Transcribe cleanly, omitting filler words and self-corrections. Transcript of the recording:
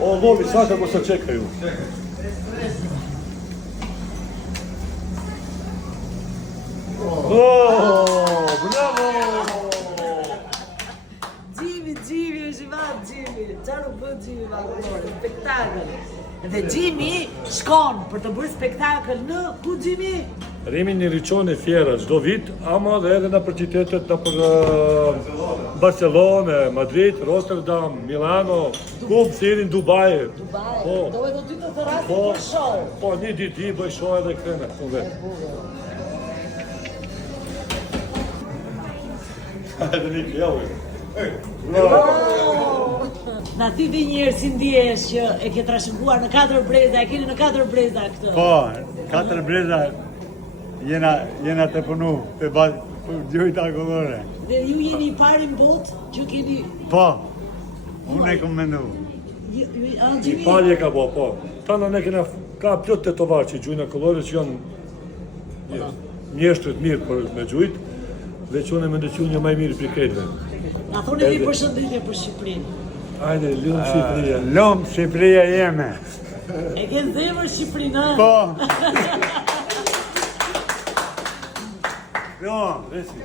Ovovi svakako se čekaju. Bravo! Gjimi, është i madh Gjimi. Çfarë u bë Gjimi madhore? Spektakël. Dhe Gjimi shkon për të bërë spektakël në ku Gjimi? Rimi një riqon e fjera çdo vit, ama dhe edhe në për qytetet në për Barcelonë, Madrid, Rotterdam, Milano, Kub, Sirin, Dubai. Dubai. Po. Do të ty të rasti Po, për show. po, një ditë bëj show edhe këtene, unë vetë. Edhe një kjellë. Na ti dhe njerë si ndihesh që e ke trashëguar në 4 breza, e keni në 4 breza këtë. Po, 4 breza jena të punu, të gjojta kollore. Dhe ju jeni i pari në botë që keni... Po, unë e kom mendu. I palje ka bo, po. Tana ne kena, ka plot të tovarë që gjujna kollore që janë mjeshtrit mirë për me gjujt, dhe që unë e me ndëqyu një maj mirë për krejtve. Na thoni një përshëndetje për Shqipërinë. Ajde, lumë Shqipëria. Lumë Shqipëria jeme. E ke zemër Shqipërinë, Po. Jo, resi.